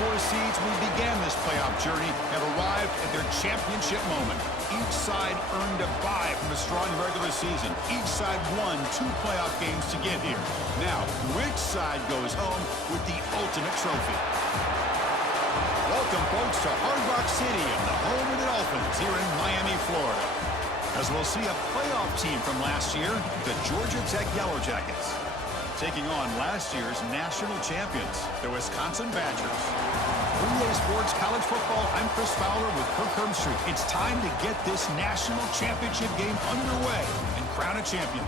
4 seeds who began this playoff journey have arrived at their championship moment. Each side earned a bye from a strong regular season. Each side won 2 playoff games to get here. Now, which side goes home with the ultimate trophy? Welcome, folks, to Hard Rock City and the home of the Dolphins here in Miami, Florida. As we'll see a playoff team from last year, the Georgia Tech Yellow Jackets, taking on last year's national champions, the Wisconsin Badgers. For EA Sports College Football, I'm Chris Fowler with Kirk Herbstreit. It's time to get this national championship game underway and crown a champion.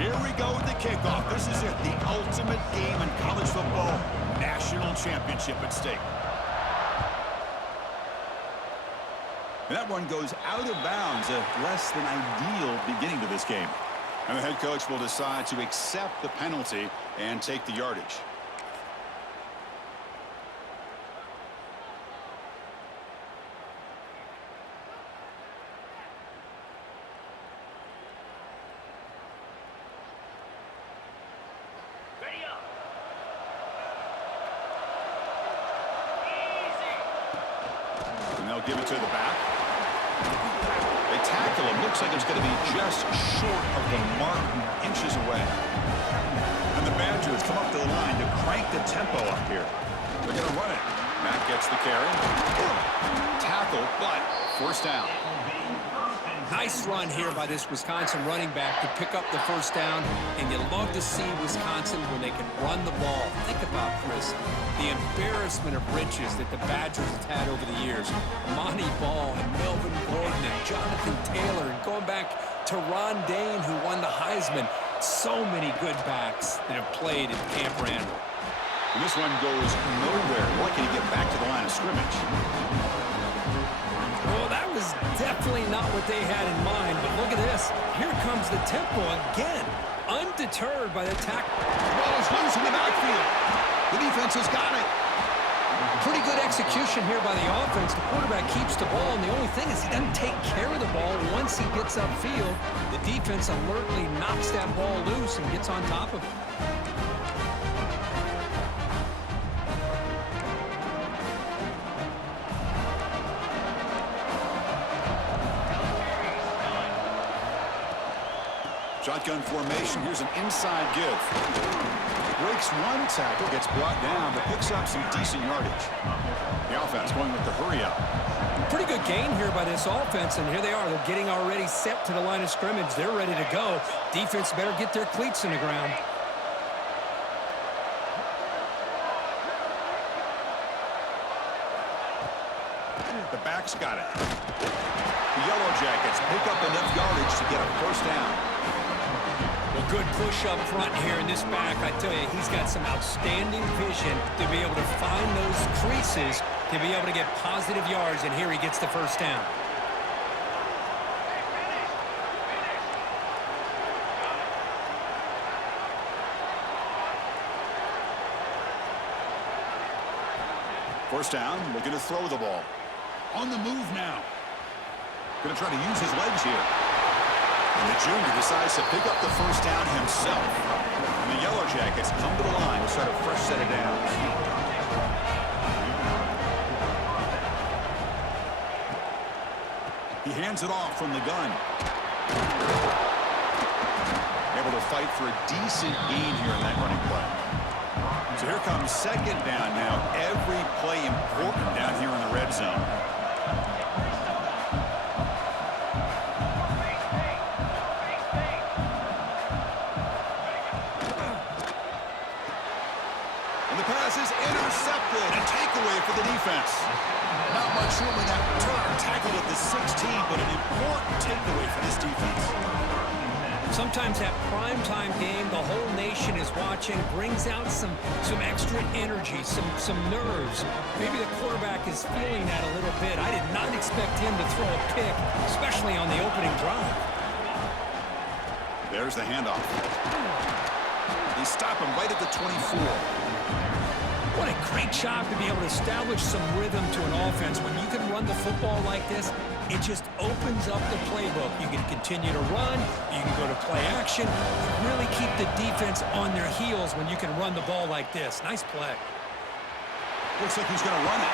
Here we go with the kickoff. This is it, the ultimate game in college football. National championship at stake. And that one goes out of bounds. A less than ideal beginning to this game. And the head coach will decide to accept the penalty and take the yardage. They'll give it to the back. They tackle him. Looks like it's going to be just short of the mark, inches away. And the Badgers come up to the line to crank the tempo up here. They're going to run it. Matt gets the carry. Tackle, but first down. Nice run here by this Wisconsin running back to pick up the first down, and you love to see Wisconsin when they can run the ball. Think about, Chris, the embarrassment of riches that the Badgers have had over the years. Monty Ball and Melvin Gordon and Jonathan Taylor, and going back to Ron Dane, who won the Heisman. So many good backs that have played at Camp Randall. And this one goes nowhere. Why can he get back to the line of scrimmage? Well, that was definitely not what they had in mind, but look at this. Here comes the tempo again, undeterred by the tackle. The ball is loose in the backfield. The defense has got it. Pretty good execution here by the offense. The quarterback keeps the ball, and the only thing is he doesn't take care of the ball once he gets upfield. The defense alertly knocks that ball loose and gets on top of it. Shotgun formation. Here's an inside give. Breaks one tackle, gets brought down, but picks up some decent yardage. The offense going with the hurry up. Pretty good gain here by this offense, and here they are. They're getting already set to the line of scrimmage. They're ready to go. Defense better get their cleats in the ground. The back's got it. The Yellow Jackets pick up enough yardage to get a first down. Well, good push up front here in this back. I tell you, he's got some outstanding vision to be able to find those creases, to be able to get positive yards, and here he gets the first down. First down, looking to throw the ball. On the move now. Going to try to use his legs here. And the junior decides to pick up the first down himself. And the Yellow Jackets come to the line to start a fresh set of downs. He hands it off from the gun. Able to fight for a decent gain here in that running play. So here comes second down now. Every play important down here in the red zone. And the pass is intercepted. A takeaway for the defense. Not much room in that return. Tackled at the 16, but an important takeaway for this defense. Sometimes that primetime game, the whole nation is watching, brings out some extra energy, some nerves. Maybe the quarterback is feeling that a little bit. I did not expect him to throw a pick, especially on the opening drive. There's the handoff. They stop him right at the 24. What a great job to be able to establish some rhythm to an offense. When you can run the football like this, it just opens up the playbook. You can continue to run. You can go to play action. You really keep the defense on their heels when you can run the ball like this. Nice play. Looks like he's going to run it.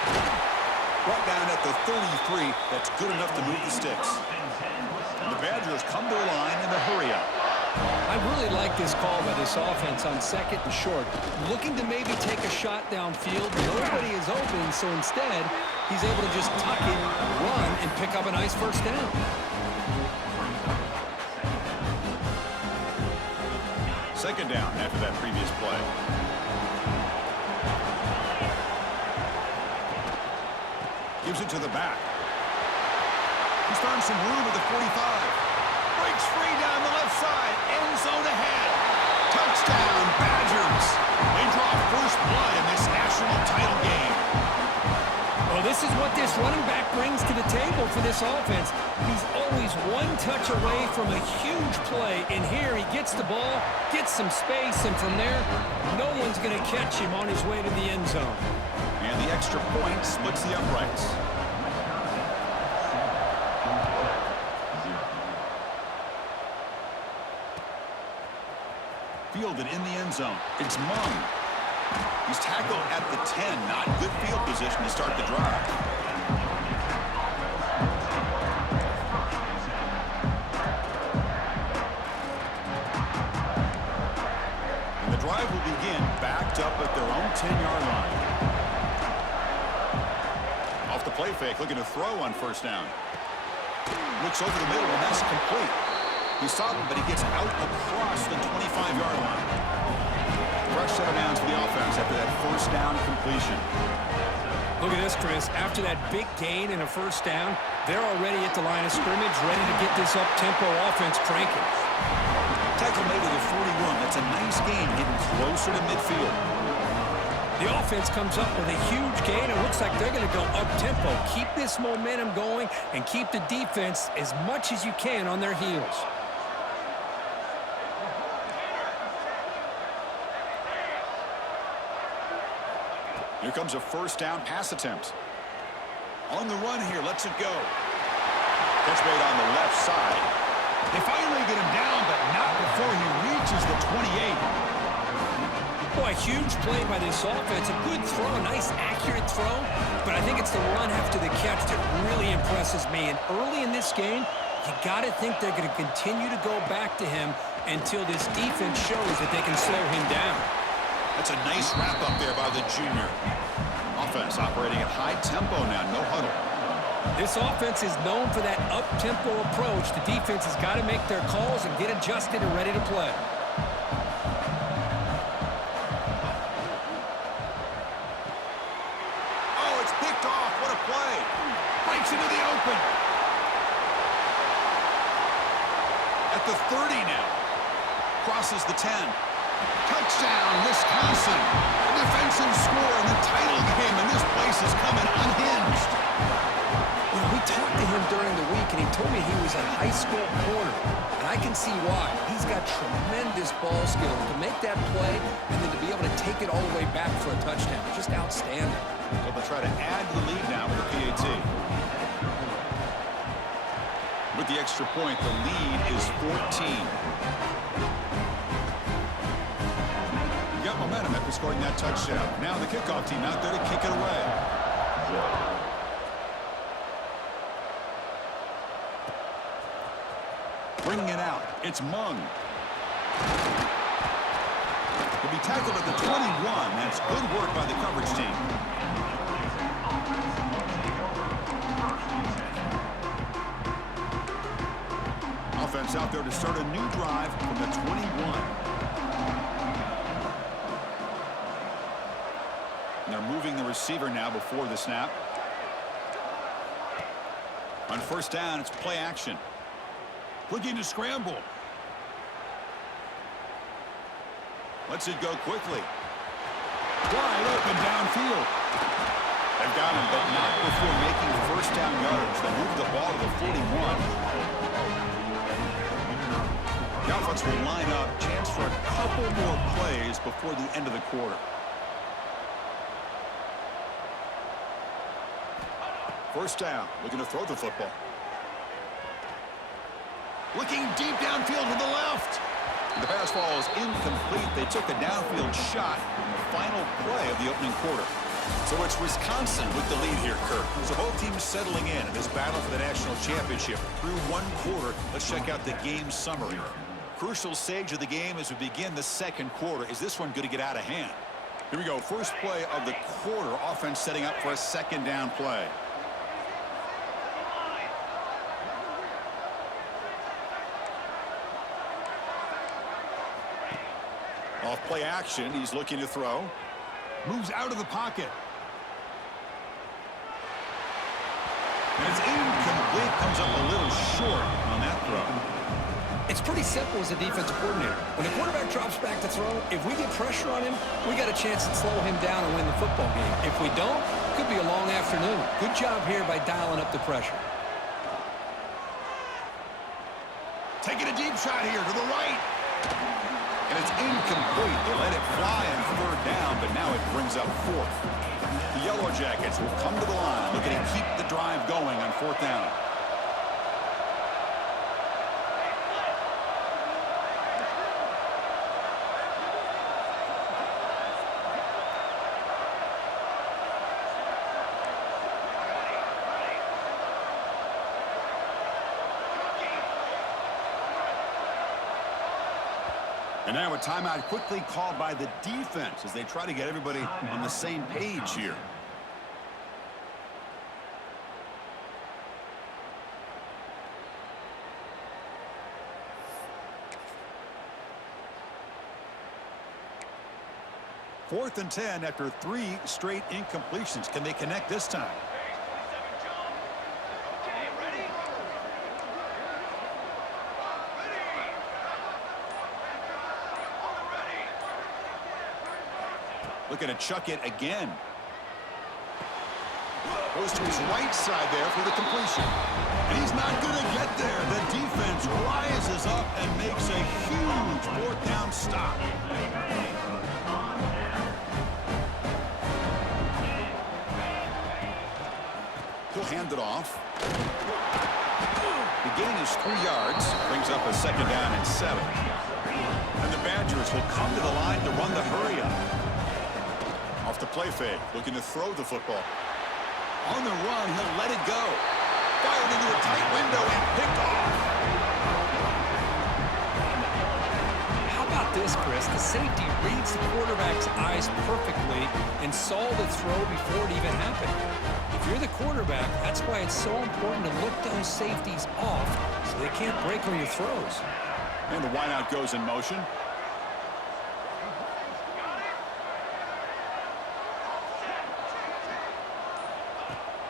Brought down at the 33. That's good enough to move the sticks. And the Badgers come to the line in a hurry-up. I really like this call by this offense on 2nd and short. Looking to maybe take a shot downfield. Nobody is open, so instead, he's able to just tuck it, run, and pick up a nice first down. Second down after that previous play. Gives it to the back. He's found some room at the 45. Breaks free down the left side. End zone ahead. Touchdown, Badgers. They draw first blood in this national title game. Well, this is what this running back brings to the table for this offense. He's always one touch away from a huge play. And here he gets the ball, gets some space, and from there, no one's going to catch him on his way to the end zone. And the extra point splits the uprights. Fielded in the end zone. It's Mung. He's tackled at the 10. Not good field position to start the drive. And the drive will begin backed up at their own 10-yard line. Off the play fake, looking to throw on first down. Looks over the middle, and that's complete. He saw him, but he gets out across the 25-yard line. Fresh set of downs for the offense after that first down completion. Look at this, Chris. After that big gain and a first down, they're already at the line of scrimmage, ready to get this up-tempo offense cranking. Tackle made to the 41. That's a nice gain, getting closer to midfield. The offense comes up with a huge gain. It looks like they're going to go up-tempo. Keep this momentum going and keep the defense as much as you can on their heels. Here comes a first down pass attempt. On the run here, lets it go. Catch made on the left side. They finally get him down, but not before he reaches the 28. Boy, huge play by this offense. A good throw, a nice accurate throw. But I think it's the run after the catch that really impresses me. And early in this game, you got to think they're going to continue to go back to him until this defense shows that they can slow him down. That's a nice wrap up there by the junior. Offense operating at high tempo now, no huddle. This offense is known for that up-tempo approach. The defense has got to make their calls and get adjusted and ready to play. Oh, it's picked off. What a play. Breaks into the open. At the 30 now. Crosses the 10. Touchdown, Wisconsin. A defensive score in the title game, and this place is coming unhinged. You know, we talked to him during the week, and he told me he was a high school corner. And I can see why. He's got tremendous ball skills to make that play and then to be able to take it all the way back for a touchdown. Just outstanding. So they'll try to add to the lead now with the PAT. With the extra point, the lead is 14. Got momentum after scoring that touchdown. Now the kickoff team out there to kick it away. Bringing it out, it's Mung. He'll be tackled at the 21. That's good work by the coverage team. Offense out there to start a new drive from the 21. They're moving the receiver now before the snap. On first down, it's play action. Looking to scramble. Lets it go quickly. Wide open downfield. They've got him, but not before making first down yards. They move the ball to the 41. The offense will line up. Chance for a couple more plays before the end of the quarter. First down, looking to throw the football. Looking deep downfield to the left. The pass ball is incomplete. They took a downfield shot on the final play of the opening quarter. So it's Wisconsin with the lead here, Kirk. So both teams settling in this battle for the national championship. Through one quarter, let's check out the game summary. Crucial stage of the game as we begin the second quarter. Is this one going to get out of hand? Here we go. First play of the quarter. Offense setting up for a second down play. Off play action. He's looking to throw. Moves out of the pocket. And it's incomplete. Comes up a little short on that throw. It's pretty simple as a defensive coordinator. When the quarterback drops back to throw, if we get pressure on him, we got a chance to slow him down and win the football game. If we don't, it could be a long afternoon. Good job here by dialing up the pressure. Taking a deep shot here to the right. And it's incomplete. They let it fly on third down, but now it brings up fourth. The Yellow Jackets will come to the line, looking to keep the drive going on fourth down. And now a timeout quickly called by the defense as they try to get everybody on the same page here. Fourth and 10 after 3 straight incompletions. Can they connect this time? Looking to chuck it again. Goes to his right side there for the completion. And he's not going to get there. The defense rises up and makes a huge fourth down stop. He'll hand it off. The gain is 3 yards. Brings up a second down and 7. And the Badgers will come to the line to run the hurry up. Off the play fake, looking to throw the football. On the run, he'll let it go. Fired into a tight window and picked off. How about this, Chris? The safety reads the quarterback's eyes perfectly and saw the throw before it even happened. If you're the quarterback, that's why it's so important to look those safeties off so they can't break on your throws. And the wideout goes in motion.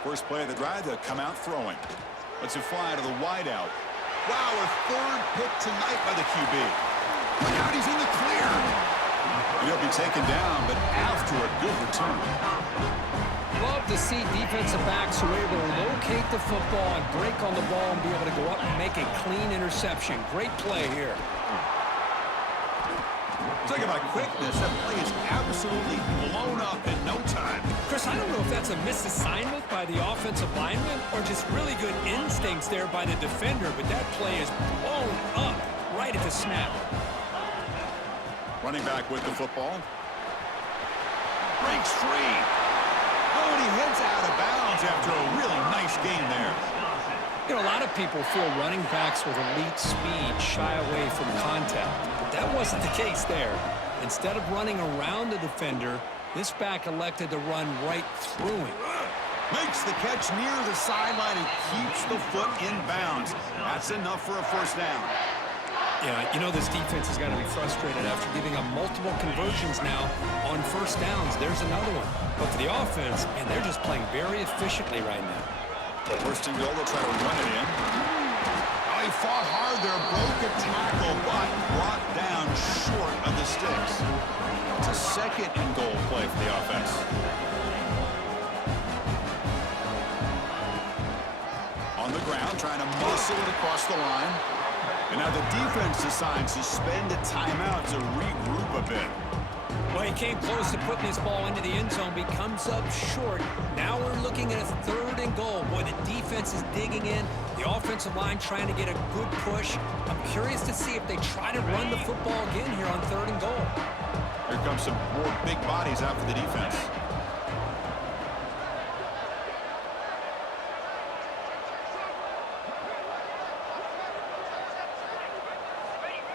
First play of the drive, they'll come out throwing. Lets it fly to the wideout. Wow, a third pick tonight by the QB. Look out, he's in the clear. And he'll be taken down, but after a good return. Love to see defensive backs who are able to locate the football and break on the ball and be able to go up and make a clean interception. Great play here. Talk about quickness. That play is absolutely blown up in no time. Chris, I don't know if that's a misassignment by the offensive lineman or just really good instincts there by the defender, but that play is blown up right at the snap. Running back with the football. Breaks free. Oh, and he heads out of bounds after a really nice game there. You know, a lot of people feel running backs with elite speed shy away from contact, but that wasn't the case there. Instead of running around the defender, this back elected to run right through him. Makes the catch near the sideline and keeps the foot in bounds. That's enough for a first down. Yeah, you know this defense has got to be frustrated after giving up multiple conversions now on first downs. There's another one. But for the offense, man, they're just playing very efficiently right now. First and goal, they'll try to run it in. Oh, he fought hard there, broke a tackle, but brought down short of the sticks. It's a second and goal play for the offense. On the ground, trying to muscle it across the line. And now the defense decides to spend a timeout to regroup a bit. Well, he came close to putting this ball into the end zone, but he comes up short. Now we're looking at a third and goal. Boy, the defense is digging in. The offensive line trying to get a good push. I'm curious to see if they try to run the football again here on third and goal. Here comes some more big bodies out for the defense.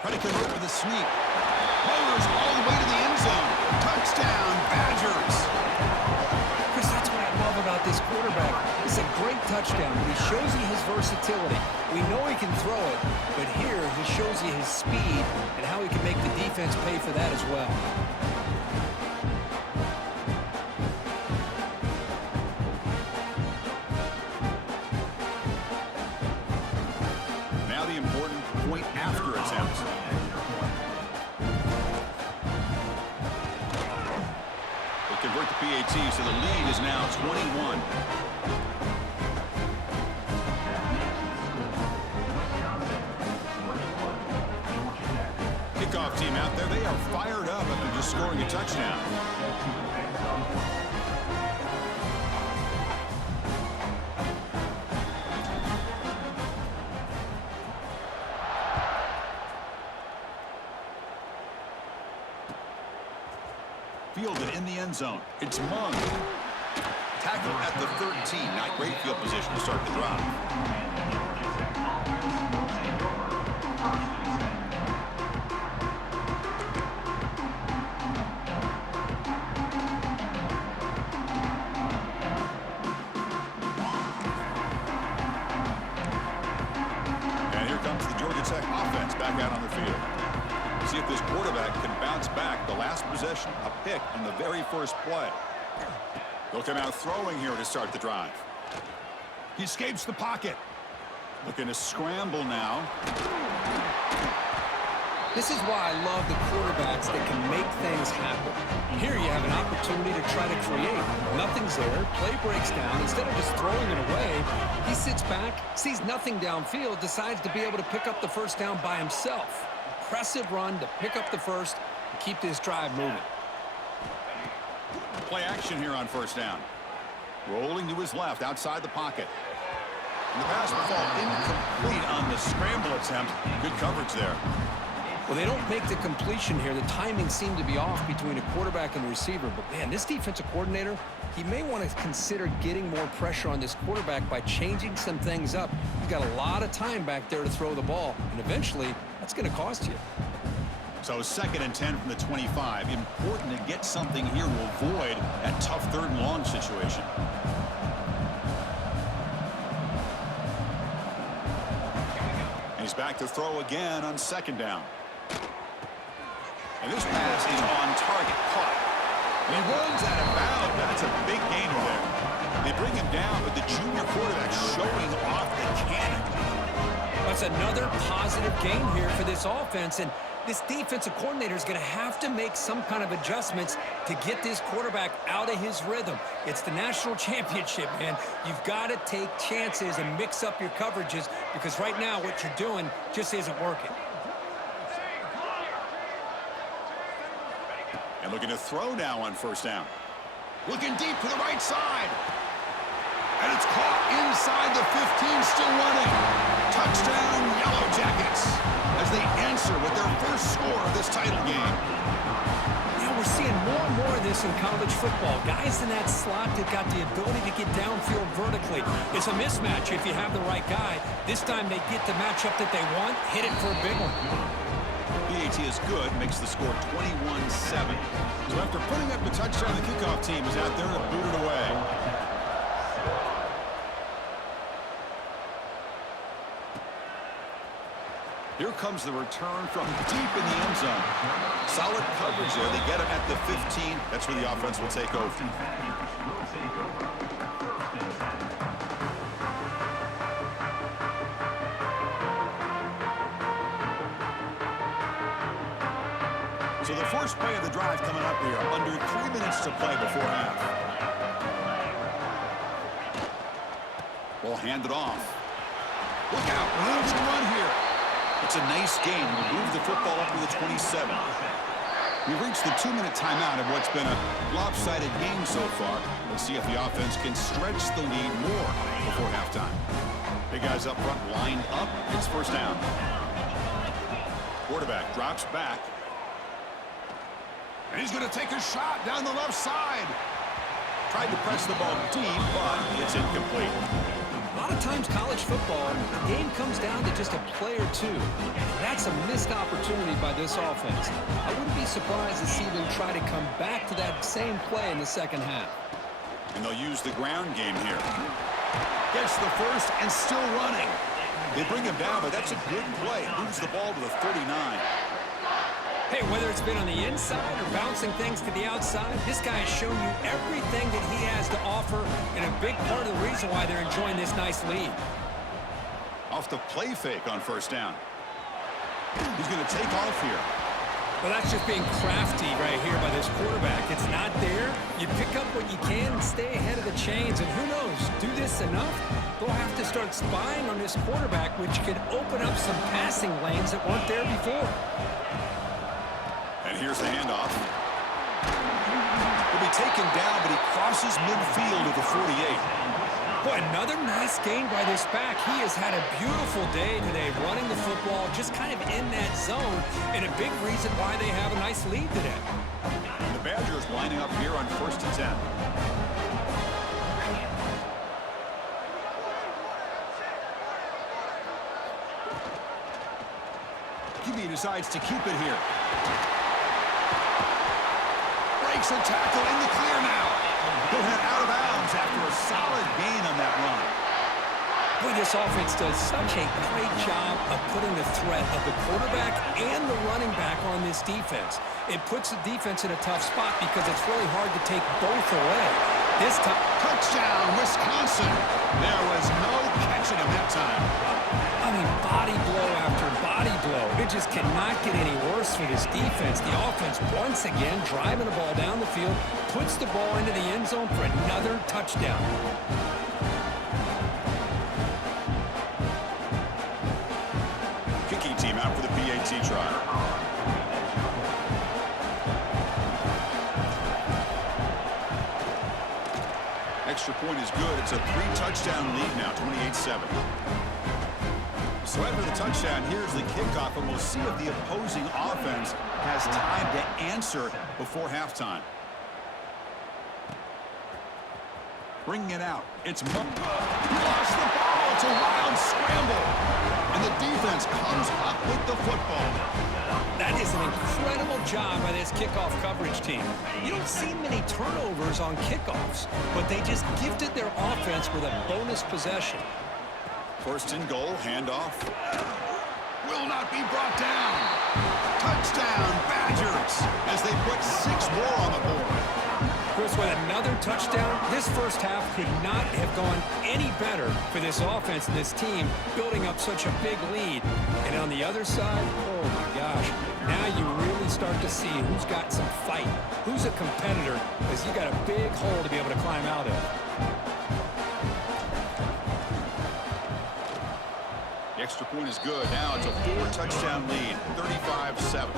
Predicate with a sneak. Motors all the way to the end zone. Touchdown, Badgers. Chris, that's what I love about this quarterback. It's a great touchdown, but he shows you his versatility. We know he can throw it, but here he shows you his speed and how he can make the defense pay for that as well. Now the important point after attempt. Convert the PAT, so the lead is now 21. Kickoff team out there, they are fired up after just scoring a touchdown. Fielded in the end zone. It's Mung. Tackle at the 13. Not great field position to start the drive. And here comes the Georgia Tech offense back out on the field. See if this quarterback can bounce back. The last possession, a pick on the very first play. He'll come out throwing here to start the drive. He escapes the pocket. Looking to scramble now. This is why I love the quarterbacks that can make things happen. Here you have an opportunity to try to create. Nothing's there. Play breaks down. Instead of just throwing it away, he sits back, sees nothing downfield, decides to be able to pick up the first down by himself. Impressive run to pick up the first and keep this drive moving. Play action here on first down. Rolling to his left outside the pocket. And the pass will fall incomplete on the scramble attempt. Good coverage there. Well, they don't make the completion here. The timing seemed to be off between a quarterback and the receiver. But, man, this defensive coordinator, he may want to consider getting more pressure on this quarterback by changing some things up. He's got a lot of time back there to throw the ball. And eventually, that's going to cost you. So 2nd and 10 from the 25. Important to get something here to avoid that tough third and long situation. And he's back to throw again on 2nd down. And this pass is on target, caught. And he runs out of bounds. That's a big gainer there. They bring him down, but the junior quarterback showing off the cannon. That's another positive game here for this offense, and this defensive coordinator is going to have to make some kind of adjustments to get this quarterback out of his rhythm. It's the national championship, man. You've got to take chances and mix up your coverages because right now what you're doing just isn't working. And looking to throw now on first down. Looking deep to the right side. And it's caught inside the 15, still running. Touchdown, Yellow Jackets, as they answer with their first score of this title game. You know, we're seeing more and more of this in college football. Guys in that slot that got the ability to get downfield vertically. It's a mismatch if you have the right guy. This time they get the matchup that they want, hit it for a big one. PAT is good, makes the score 21-7. So after putting up the touchdown, the kickoff team is out there to boot it away. Here comes the return from deep in the end zone. Solid coverage there. They get him at the 15. That's where the offense will take over. So the first play of the drive coming up here. Under 3 minutes to play before half. Ball handed off. Look out. Room to run here. It's a nice gain. We'll move the football up to the 27. We've reached the 2-minute timeout of what's been a lopsided game so far. We'll see if the offense can stretch the lead more before halftime. Big guys up front lined up. It's first down. Quarterback drops back. And he's going to take a shot down the left side. Tried to press the ball deep, but it's incomplete. A lot of times college football, the game comes down to just a play or two. That's a missed opportunity by this offense. I wouldn't be surprised to see them try to come back to that same play in the second half. And they'll use the ground game here. Gets the first and still running. They bring him down, but that's a good play. Moves the ball to the 39. Hey, whether it's been on the inside or bouncing things to the outside, this guy has shown you everything that he has to offer, and a big part of the reason why they're enjoying this nice lead. Off the play fake on first down. He's going to take off here. Well, that's just being crafty right here by this quarterback. It's not there. You pick up what you can and stay ahead of the chains, and who knows, do this enough, they'll have to start spying on this quarterback, which could open up some passing lanes that weren't there before. And here's the handoff. He'll be taken down, but he crosses midfield at the 48. Boy, another nice gain by this back. He has had a beautiful day today running the football, just kind of in that zone, and a big reason why they have a nice lead today. And the Badgers lining up here on 1st and 10. QB decides to keep it here. Breaks a tackle in the clear now. He'll head out of bounds after a solid gain on that run. Boy, this offense does such a great job of putting the threat of the quarterback and the running back on this defense. It puts the defense in a tough spot because it's really hard to take both away. This time, touchdown, Wisconsin. There was no catching him that time. I mean, body blow after body blow. It just cannot get any worse for this defense. The offense, once again, driving the ball down the field, puts the ball into the end zone for another touchdown. Kicking team out for the PAT try. Extra point is good. It's a 3-touchdown lead now, 28-7. So after the touchdown, here's the kickoff, and we'll see if the opposing offense has time to answer before halftime. Bringing it out. It's lost the ball. It's a wild scramble. And the defense comes up with the football. That is an incredible job by this kickoff coverage team. You don't see many turnovers on kickoffs, but they just gifted their offense with a bonus possession. 1st and goal, handoff. Will not be brought down. Touchdown, Badgers, as they put 6 more on the board. Chris, with another touchdown, this first half could not have gone any better for this offense and this team, building up such a big lead. And on the other side, oh my gosh, now you really start to see who's got some fight, who's a competitor, because you got a big hole to be able to climb out of. The extra point is good. Now it's a 4-touchdown lead, 35-7.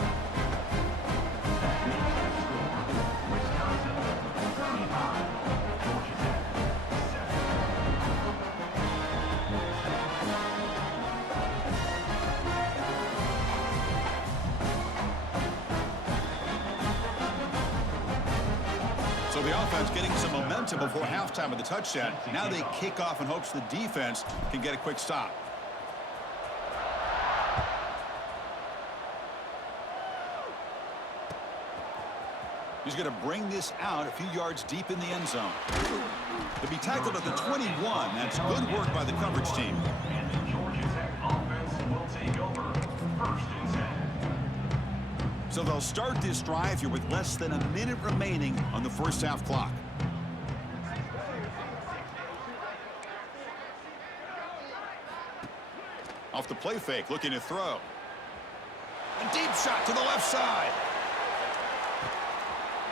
So the offense getting some momentum before halftime of the touchdown. Now they kick off in hopes the defense can get a quick stop. He's going to bring this out a few yards deep in the end zone. He'll be tackled at the 21. That's good work by the coverage team. So they'll start this drive here with less than a minute remaining on the first half clock. Off the play fake, looking to throw. A deep shot to the left side.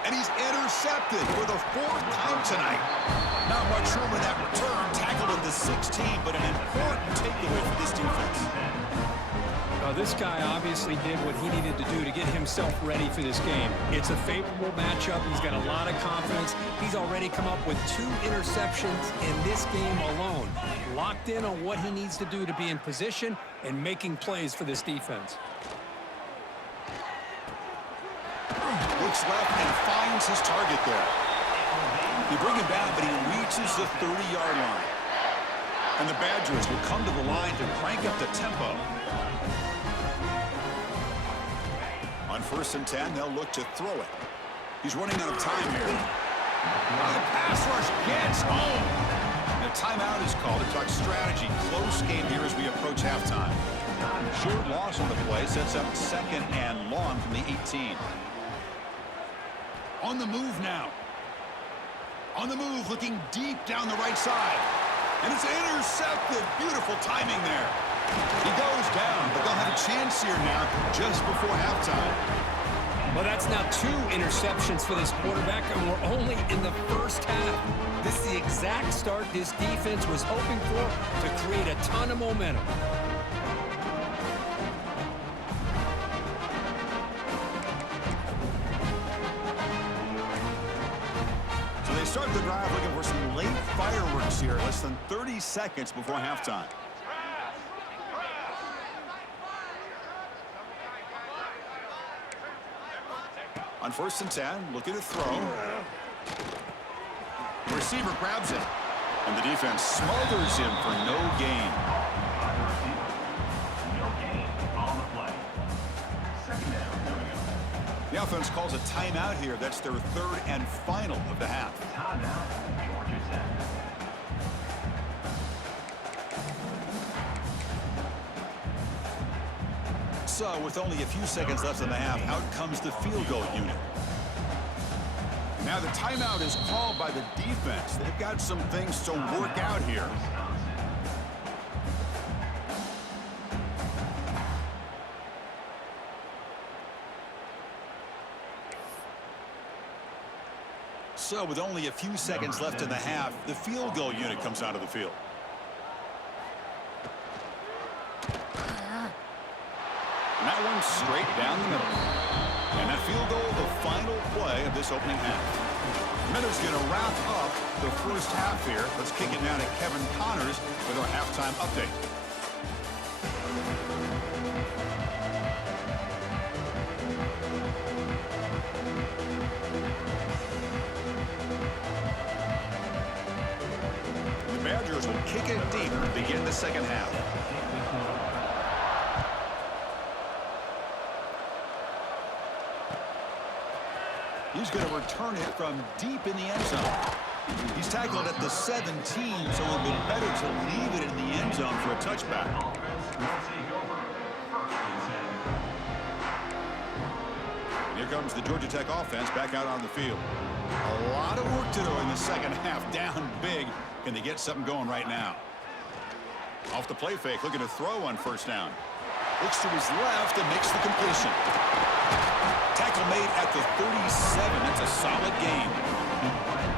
And he's intercepted for the 4th time tonight. Not much room in that return. Tackled at the 16, but an important takeaway for this defense. This guy obviously did what he needed to do to get himself ready for this game. It's a favorable matchup. He's got a lot of confidence. He's already come up with 2 interceptions in this game alone. Locked in on what he needs to do to be in position and making plays for this defense. Looks left and finds his target there. They bring him down, but he reaches the 30-yard line. And the Badgers will come to the line to crank up the tempo. On 1st and 10, they'll look to throw it. He's running out of time here. The pass rush gets home. And a timeout is called to talk strategy. Close game here as we approach halftime. Short loss on the play sets up 2nd and long from the 18. On the move now. On the move, looking deep down the right side. And it's intercepted. Beautiful timing there. He goes down, but they'll have a chance here now just before halftime. Well, that's now 2 interceptions for this quarterback, and we're only in the first half. This is the exact start this defense was hoping for to create a ton of momentum. So they start the drive looking for some late fireworks here, less than 30 seconds before halftime. On 1st and 10, looking to throw. The receiver grabs him. And the defense smothers him for no gain. The offense calls a timeout here. That's their 3rd and final of the half. So, with only a few seconds left in the half, out comes the field goal unit. Now the timeout is called by the defense. They've got some things to work out here. So, with only a few seconds left in the half, the field goal unit comes out of the field. And that one's straight down the middle. And that field goal, the final play of this opening half. Minutes going to wrap up the first half here. Let's kick it now to Kevin Connors with our halftime update. The Badgers will kick it deep to begin the second half. He's going to return it from deep in the end zone. He's tackled at the 17, so it would be better to leave it in the end zone for a touchback. And here comes the Georgia Tech offense back out on the field. A lot of work to do in the second half. Down big. Can they get something going right now? Off the play fake, looking to throw on 1st down. Looks to his left and makes the completion. Tackle made at the 37. That's a solid gain.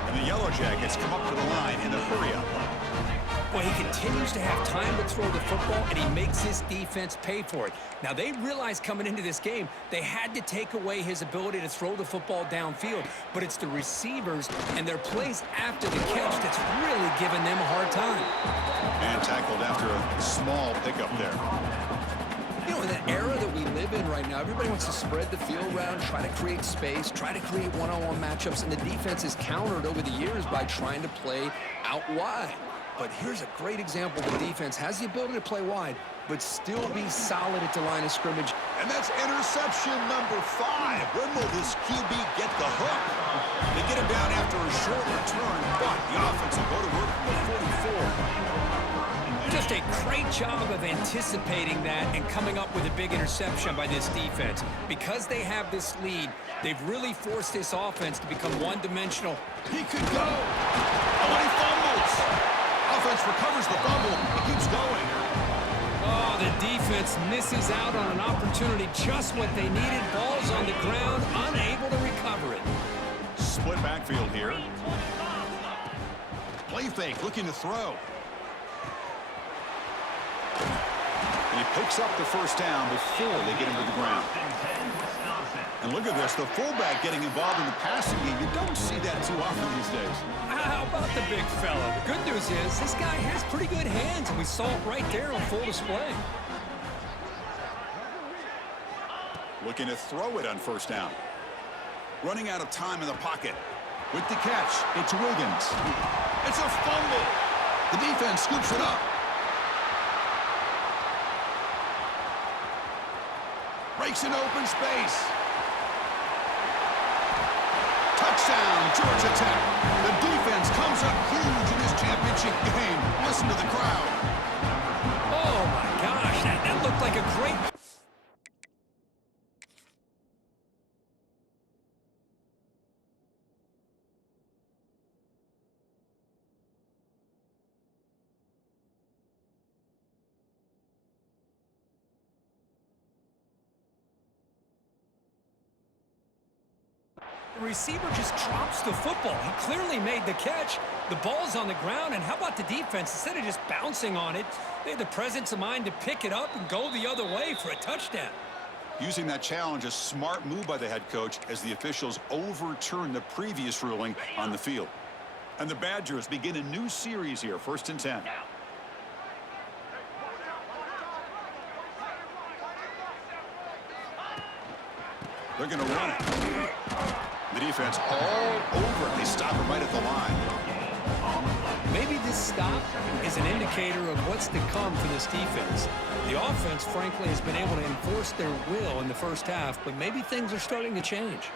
And the Yellow Jackets come up to the line in the hurry-up. Well, he continues to have time to throw the football, and he makes his defense pay for it. Now, they realized coming into this game they had to take away his ability to throw the football downfield, but it's the receivers and their plays after the catch that's really giving them a hard time. And tackled after a small pickup there. You know, in the era that we live in right now, everybody wants to spread the field around, try to create space, try to create one-on-one matchups, and the defense is countered over the years by trying to play out wide. But here's a great example. The defense has the ability to play wide, but still be solid at the line of scrimmage. And that's interception number 5. When will this QB get the hook? They get him down after a short return, but the offense will go to work from the 44. Just a great job of anticipating that and coming up with a big interception by this defense. Because they have this lead, they've really forced this offense to become one-dimensional. He could go. Oh, he fumbles. Offense recovers the fumble. He keeps going. Oh, the defense misses out on an opportunity, just what they needed. Ball's on the ground, unable to recover it. split backfield here. Play fake, looking to throw. And he picks up the first down before they get him to the ground. And look at this, the fullback getting involved in the passing game. You don't see that too often these days. How about the big fella? The good news is this guy has pretty good hands, and we saw it right there on full display. Looking to throw it on first down. Running out of time in the pocket. With the catch, it's Wiggins. It's a fumble. The defense scoops it up. Breaks in open space. Touchdown, Georgia Tech. The defense comes up huge in this championship game. Listen to the crowd. Oh, my gosh. That looked like a great... The receiver just drops the football. He clearly made the catch. The ball's on the ground, and how about the defense? Instead of just bouncing on it, they had the presence of mind to pick it up and go the other way for a touchdown. Using that challenge, a smart move by the head coach as the officials overturn the previous ruling on the field. And the Badgers begin a new series here, 1st and 10. They're going to run it. The defense all over it. They stop it right at the line. Maybe this stop is an indicator of what's to come for this defense. The offense, frankly, has been able to enforce their will in the first half, but maybe things are starting to change.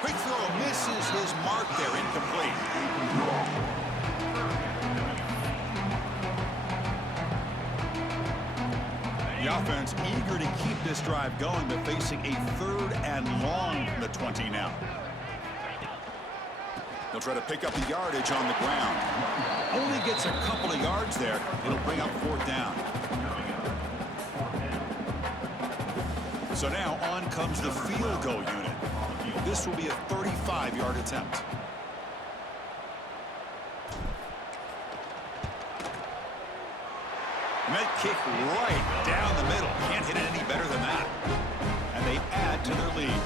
Quick throw misses his mark there, incomplete. The offense eager to keep this drive going, but facing a 3rd and long from the 20 now. They'll try to pick up the yardage on the ground. Only gets a couple of yards there. It'll bring up 4th down. So now on comes the field goal unit. This will be a 35-yard attempt. And that kick right down the middle. Can't hit it any better than that. And they add to their lead.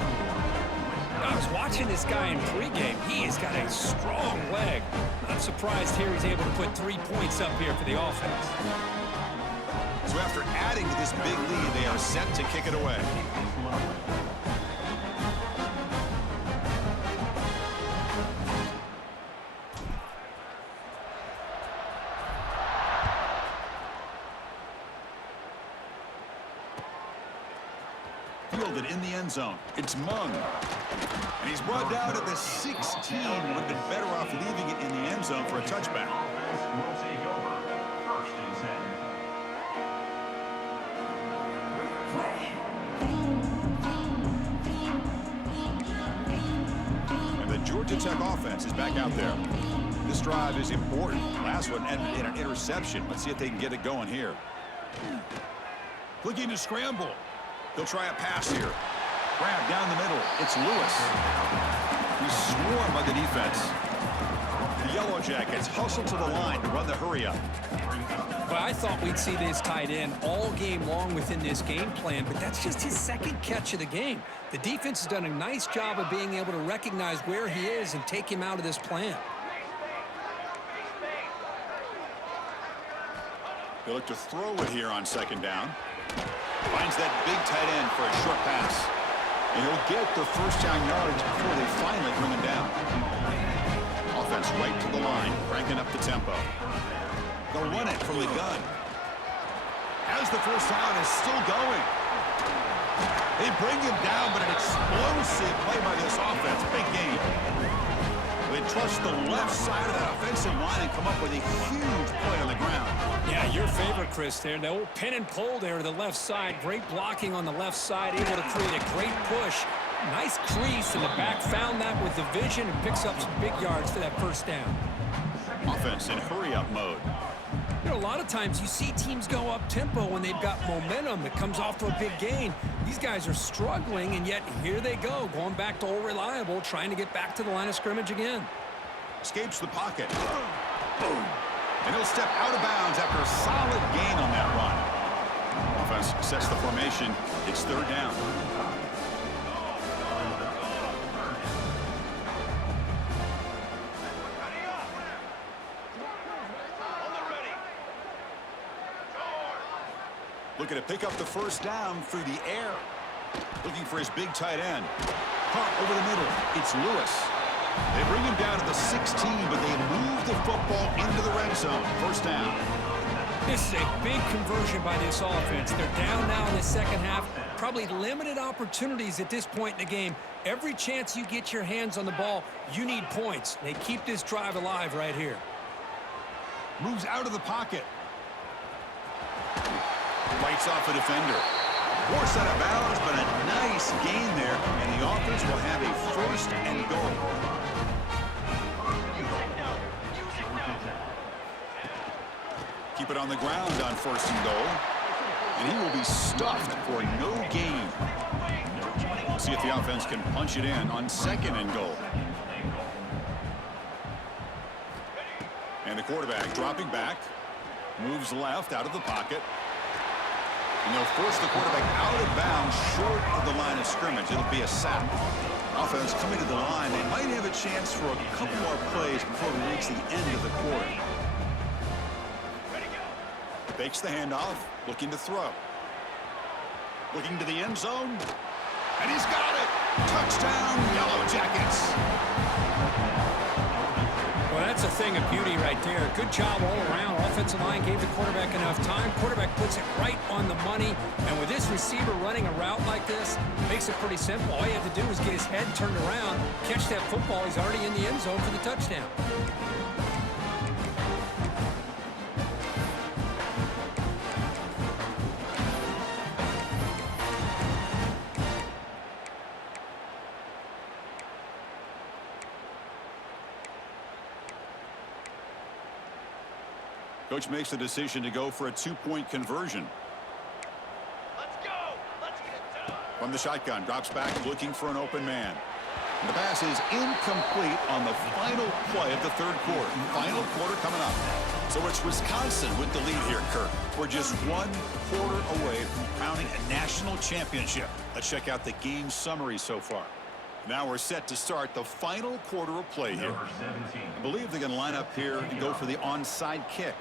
I was watching this guy in pregame. He has got a strong leg. I'm surprised here he's able to put 3 points up here for the offense. So after adding to this big lead, they are set to kick it away. Fielded in the end zone. It's Mung. And he's brought down at the 16. Would have been better off leaving it in the end zone for a touchback. And the Georgia Tech offense is back out there. This drive is important. Last one ended in an interception. Let's see if they can get it going here. Looking to scramble. They'll try a pass here. Grab down the middle. It's Lewis. He's swarmed by the defense. The Yellow Jackets hustle to the line to run the hurry-up. But I thought we'd see this tight end all game long within this game plan, but that's just his 2nd catch of the game. The defense has done a nice job of being able to recognize where he is and take him out of this plan. They look to throw it here on 2nd down. Finds that big tight end for a short pass. And he'll get the 1st down yardage before they finally bring him down. Offense right to the line, cranking up the tempo. They'll run it from the gun. As the 1st down is still going. They bring him down, but an explosive play by this offense. Big game. They trust the left side of that offensive line and come up with a huge play on the ground. Yeah, your favorite, Chris, there. The old pin and pull there to the left side. Great blocking on the left side, able to create a great push. Nice crease in the back. Found that with the vision and picks up some big yards for that 1st down. Offense in hurry-up mode. You know, a lot of times you see teams go up-tempo when they've got momentum that comes off to a big gain. These guys are struggling, and yet here they go, going back to old reliable, trying to get back to the line of scrimmage again. Escapes the pocket. Boom. And he'll step out of bounds after a solid gain on that run. Offense sets the formation. It's third down. Looking to pick up the first down through the air. Looking for his big tight end. Caught over the middle. It's Lewis. They bring him down to the 16, but they move the football into the red zone. First down. This is a big conversion by this offense. They're down now in the second half. Probably limited opportunities at this point in the game. Every chance you get your hands on the ball, you need points. They keep this drive alive right here. Moves out of the pocket. Fights off a defender. Forced out of bounds, but a nice gain there, and the offense will have a first and goal. Keep it on the ground on first and goal, and he will be stuffed for no gain. We'll see if the offense can punch it in on second and goal. And the quarterback dropping back, moves left out of the pocket. And they'll force the quarterback out of bounds short of the line of scrimmage. It'll be a sack. Offense coming to the line. They might have a chance for a couple more plays before we reach the end of the quarter. Fakes the handoff, looking to throw. Looking to the end zone. And he's got it. Touchdown, Yellow Jackets. Well, that's a thing of beauty right there. Good job all around. Offensive line gave the quarterback enough time. Quarterback puts it right on the money. And with this receiver running a route like this, makes it pretty simple. All you have to do is get his head turned around, catch that football. He's already in the end zone for the touchdown. Coach makes the decision to go for a two-point conversion. Let's go. Let's get it done. From the shotgun, drops back looking for an open man. And the pass is incomplete on the final play of the third quarter. Final quarter coming up. So it's Wisconsin with the lead here, Kirk. We're just 1 quarter away from crowning a national championship. Let's check out the game summary so far. Now we're set to start the final quarter of play here. I believe they're going to line up here and go for the onside kick.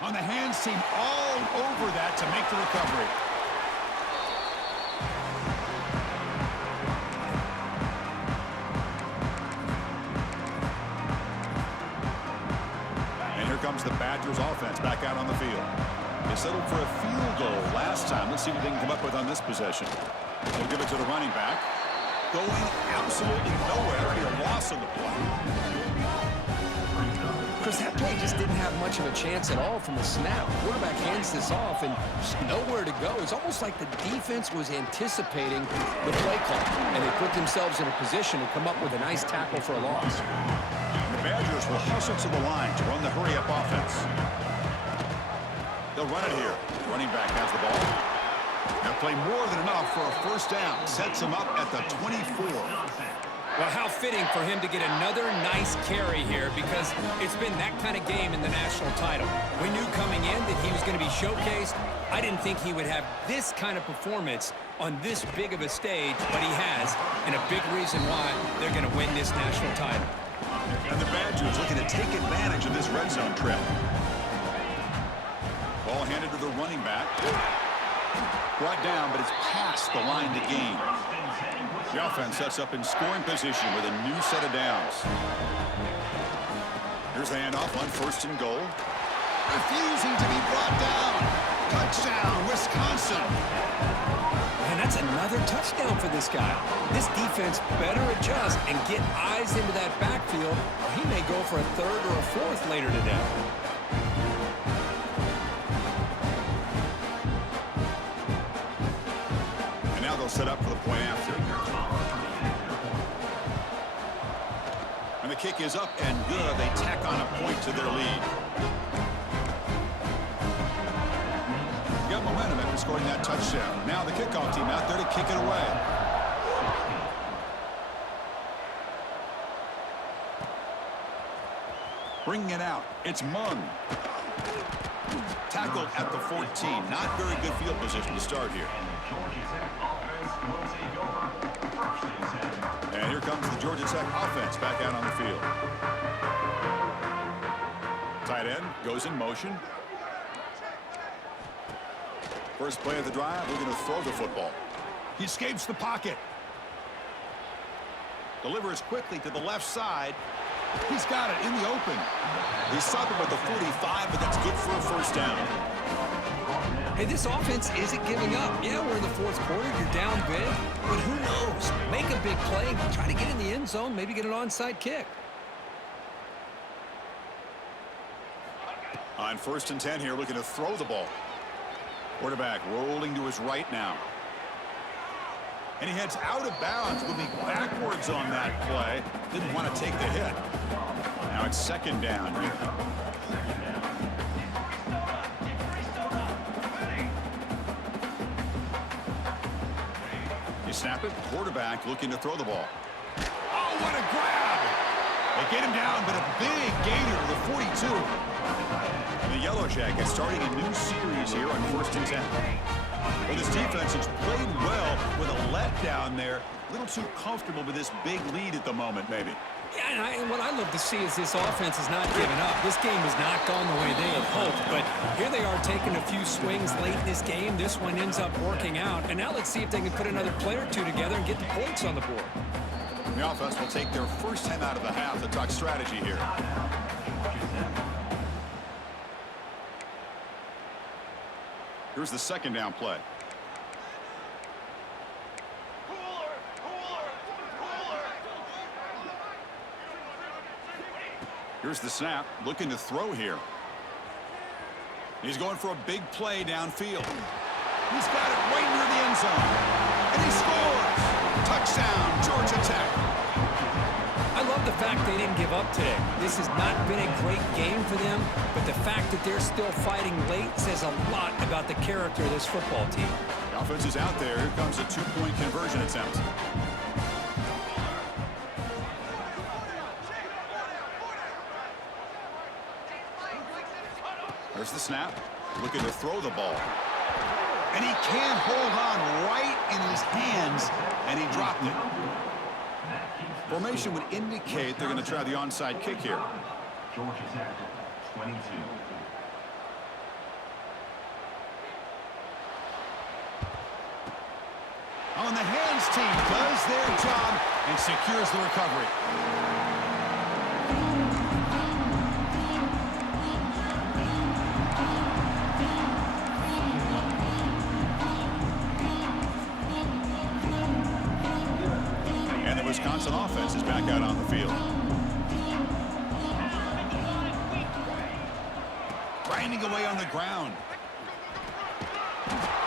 On the hands team all over that to make the recovery. And here comes the Badgers offense back out on the field. They settled for a field goal last time. Let's see what they can come up with on this possession. They'll give it to the running back. Going absolutely nowhere. It'll be a loss on the play. Chris, that play just didn't have much of a chance at all from the snap. Quarterback hands this off and just nowhere to go. It's almost like the defense was anticipating the play call, and they put themselves in a position to come up with a nice tackle for a loss. The Badgers will hustle to the line to run the hurry-up offense. They'll run it here. The running back has the ball. They'll play more than enough for a first down. Sets him up at the 24. Well, how fitting for him to get another nice carry here, because it's been that kind of game in the national title. We knew coming in that he was going to be showcased. I didn't think he would have this kind of performance on this big of a stage, but he has, and a big reason why they're going to win this national title. And the Badgers looking to take advantage of this red zone trip. Ball handed to the running back. Brought down, but it's past the line to gain. The offense sets up in scoring position with a new set of downs. Here's the handoff on first and goal. Refusing to be brought down. Touchdown, Wisconsin. And that's another touchdown for this guy. This defense better adjust and get eyes into that backfield, or he may go for a third or a fourth later today. And now they'll set up for the point after. And the kick is up and good. They tack on a point to their lead. Got momentum after scoring that touchdown. Now the kickoff team out there to kick it away. Bringing it out. It's Mung. Tackled at the 14. Not very good field position to start here. And here comes the Georgia Tech offense back out on the field. Tight end goes in motion. First play of the drive, we're going to throw the football. He escapes the pocket. Delivers quickly to the left side. He's got it in the open. He's stopping with the 45, but that's good for a first down. Hey, this offense isn't giving up. Yeah, we're in the fourth quarter. You're down big. But who knows? Make a big play. Try to get in the end zone. Maybe get an onside kick. On 1st and 10 here, looking to throw the ball. Quarterback rolling to his right now. And he heads out of bounds, moving backwards on that play. Didn't want to take the hit. Now it's 2nd down here. You snap it. Quarterback looking to throw the ball. Oh, what a grab! They get him down, but a big gainer to the 42. And the Yellow Jackets starting a new series here on 1st and 10. Well, this defense has played well with a letdown there. A little too comfortable with this big lead at the moment, maybe. Yeah, and what I love to see is this offense is not giving up. This game has not gone the way they had hoped, but here they are taking a few swings late in this game. This one ends up working out, and now let's see if they can put another play or two together and get the points on the board. The offense will take their first 10 out of the half to talk strategy here. Here's the 2nd down play. Here's the snap, looking to throw here. He's going for a big play downfield. He's got it right near the end zone. And he scores! Touchdown, Georgia Tech. I love the fact they didn't give up today. This has not been a great game for them, but the fact that they're still fighting late says a lot about the character of this football team. The offense is out there. Here comes a 2-point conversion attempt. There's the snap. Looking to throw the ball. And he can't hold on right in his hands, and he dropped it. Formation would indicate they're going to try the onside kick here. Georgia Tech, 22. On the hands team does their job and secures the recovery. And the Wisconsin offense is back out on the field. Grinding away on the ground.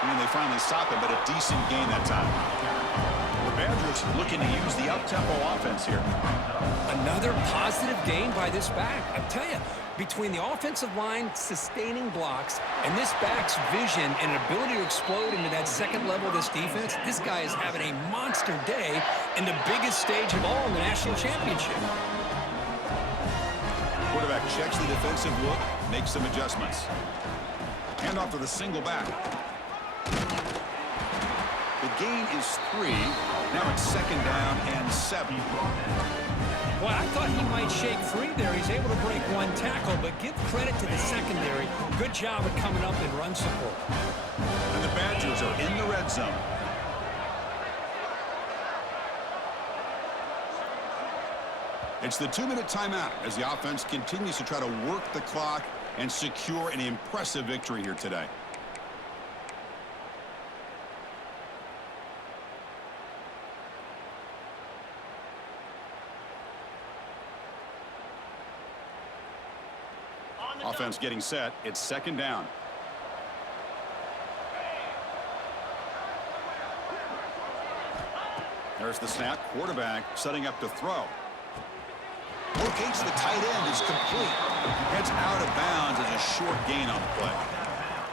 And they finally stop him, but a decent gain that time. The Badgers looking to use the up-tempo offense here. Another positive gain by this back. I tell you, between the offensive line sustaining blocks and this back's vision and ability to explode into that second level of this defense, this guy is having a monster day in the biggest stage of all in the national championship. Quarterback checks the defensive look, makes some adjustments. Hand off to the single back. The gain is 3. Now it's 2nd down and 7. Well, I thought he might shake free there. He's able to break one tackle, but give credit to the secondary. Good job at coming up and run support. And the Badgers are in the red zone. It's the 2-minute timeout as the offense continues to try to work the clock and secure an impressive victory here today. Offense getting set. It's 2nd down. There's the snap. Quarterback setting up to throw. Locates the tight end, is complete. Heads out of bounds as a short gain on the play.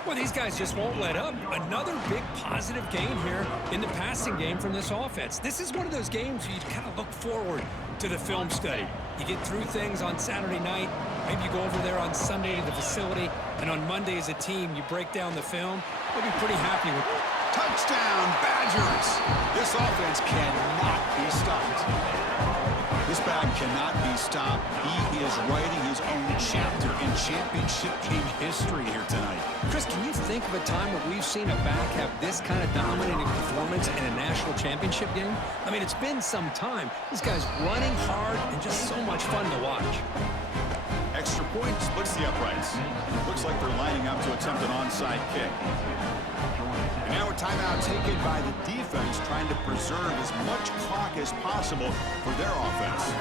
Well, these guys just won't let up. Another big positive gain here in the passing game from this offense. This is one of those games where you kind of look forward to the film study. You get through things on Saturday night. Maybe you go over there on Sunday to the facility, and on Monday as a team, you break down the film. You'll be pretty happy with it. Touchdown, Badgers! This offense cannot be stopped. This back cannot be stopped. He is writing his own chapter in championship game history here tonight. Chris, can you think of a time where we've seen a back have this kind of dominating performance in a national championship game? I mean, it's been some time. This guy's running hard and just so much fun to watch. Extra point splits the uprights. Looks like they're lining up to attempt an onside kick. And now a timeout taken by the defense, trying to preserve as much clock as possible for their offense.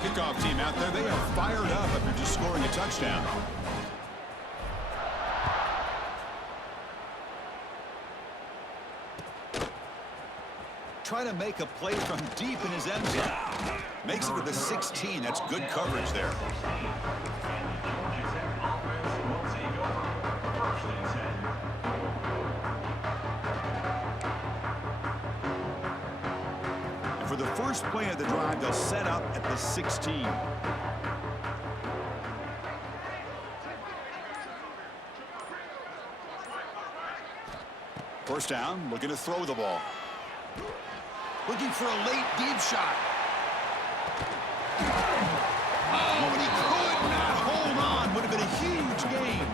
Kickoff team out there, they are fired up after just scoring a touchdown. Try to make a play from deep in his end zone. Makes it to the 16. That's good coverage there. And for the first play of the drive, they'll set up at the 16. First down, looking to throw the ball. Looking for a late deep shot. Oh, and he could not hold on. Would have been a huge gain.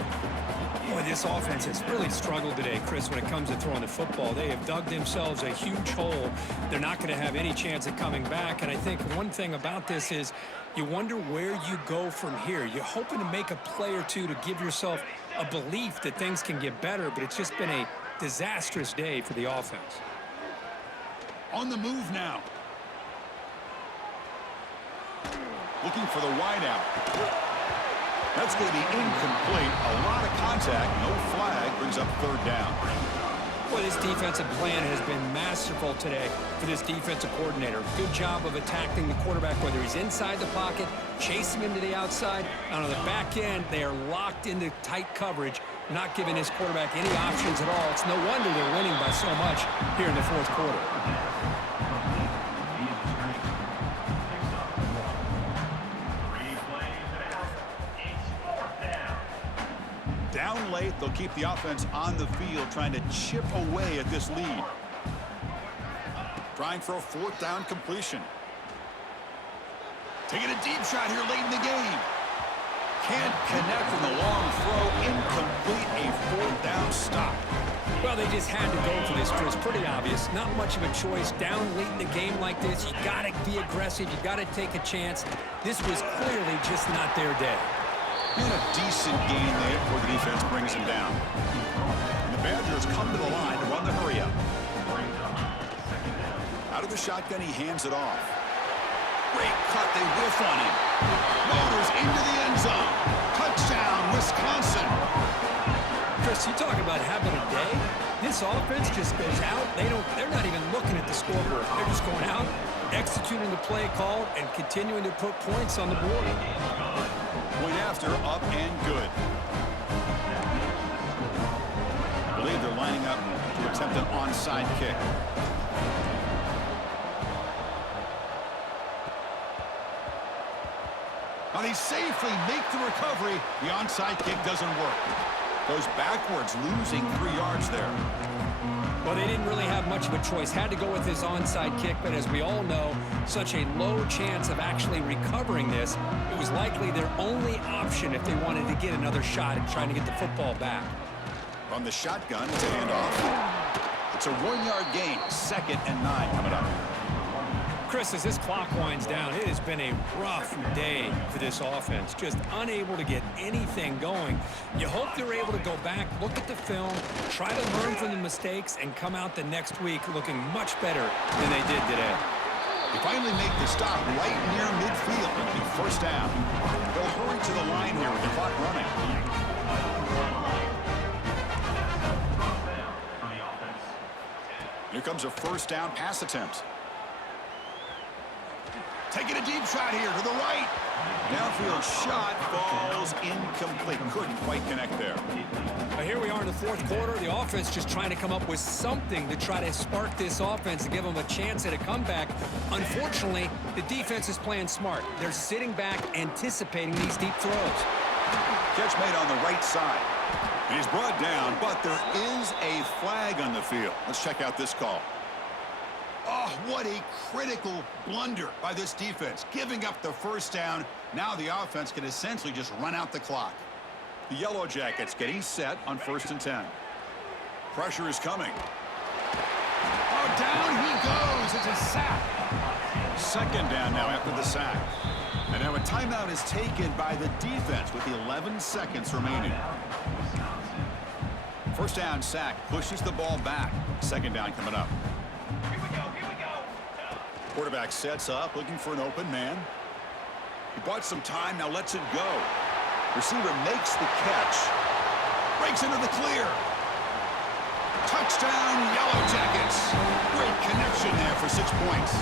Boy, this offense has really struggled today, Chris, when it comes to throwing the football. They have dug themselves a huge hole. They're not going to have any chance of coming back. And I think one thing about this is you wonder where you go from here. You're hoping to make a play or two to give yourself a belief that things can get better, but it's just been a disastrous day for the offense. On the move now. Looking for the wideout. That's going to be incomplete. A lot of contact. No flag. Brings up third down. Well, this defensive plan has been masterful today for this defensive coordinator. Good job of attacking the quarterback, whether he's inside the pocket, chasing him to the outside. And on the back end, they are locked into tight coverage, not giving his quarterback any options at all. It's no wonder they're winning by so much here in the fourth quarter. Down late, they'll keep the offense on the field, trying to chip away at this lead. Trying for a fourth down completion. Taking a deep shot here late in the game. Can't connect from the long throw. Incomplete, a fourth down stop. Well, they just had to go for this, Chris. Pretty obvious. Not much of a choice. Down late in the game like this, you got to be aggressive. You got to take a chance. This was clearly just not their day. And a decent gain there before the defense brings him down. And the Badgers come to the line to run the hurry-up. Out of the shotgun, he hands it off. Great cut, they whiff on him. Motors into the end zone. Touchdown, Wisconsin. Chris, you talk about having a day. This offense just goes out. They're not even looking at the scoreboard. They're just going out, executing the play call, and continuing to put points on the board. Point after, up and good. I believe they're lining up to attempt an onside kick. Now they safely make the recovery. The onside kick doesn't work. Goes backwards, losing 3 yards there. Well, they didn't really have much of a choice. Had to go with his onside kick, but as we all know, such a low chance of actually recovering this. It was likely their only option if they wanted to get another shot at trying to get the football back. From the shotgun, it's a handoff. It's a 1-yard gain. 2nd and 9 coming up. Chris, as this clock winds down, it has been a rough day for this offense. Just unable to get anything going. You hope they're able to go back, look at the film, try to learn from the mistakes, and come out the next week looking much better than they did today. They finally make the stop right near midfield. It'll be first down. They'll hurry to the line here with the clock running. Here comes a first down pass attempt. Taking a deep shot here to the right. Downfield shot falls incomplete. Couldn't quite connect there. Here we are in the fourth quarter. The offense just trying to come up with something to try to spark this offense and give them a chance at a comeback. Unfortunately, the defense is playing smart. They're sitting back, anticipating these deep throws. Catch made on the right side. And he's brought down, but there is a flag on the field. Let's check out this call. Oh, what a critical blunder by this defense. Giving up the first down. Now the offense can essentially just run out the clock. The Yellow Jackets getting set on 1st and 10. Pressure is coming. Oh, down he goes. It's a sack. 2nd down now after the sack. And now a timeout is taken by the defense with 11 seconds remaining. 1st down sack pushes the ball back. 2nd down coming up. Here we go, here we go. Quarterback sets up, looking for an open man. He bought some time, now lets it go. Receiver makes the catch. Breaks into the clear. Touchdown, Yellow Jackets. Great connection there for 6 points.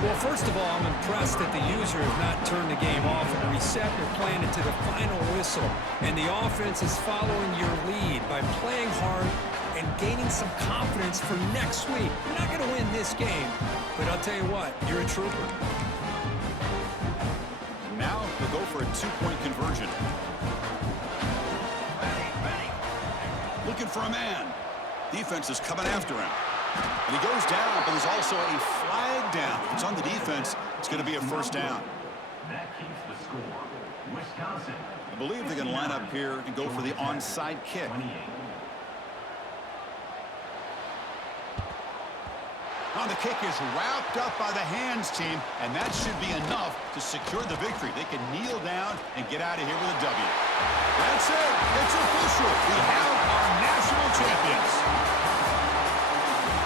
Well, first of all, I'm impressed that the user has not turned the game off and reset. They're playing it to the final whistle. And the offense is following your lead by playing hard and gaining some confidence for next week. You're not going to win this game, but I'll tell you what, you're a trooper. Now they'll go for a 2-point conversion. Looking for a man. Defense is coming after him. And he goes down, but there's also a flag down. If it's on the defense, it's going to be a 1st down. That keeps the score. Wisconsin. I believe they're going to line up here and go for the onside kick. 28. Now the kick is wrapped up by the hands team, and that should be enough to secure the victory. They can kneel down and get out of here with a W. That's it. It's official. We have our national champions.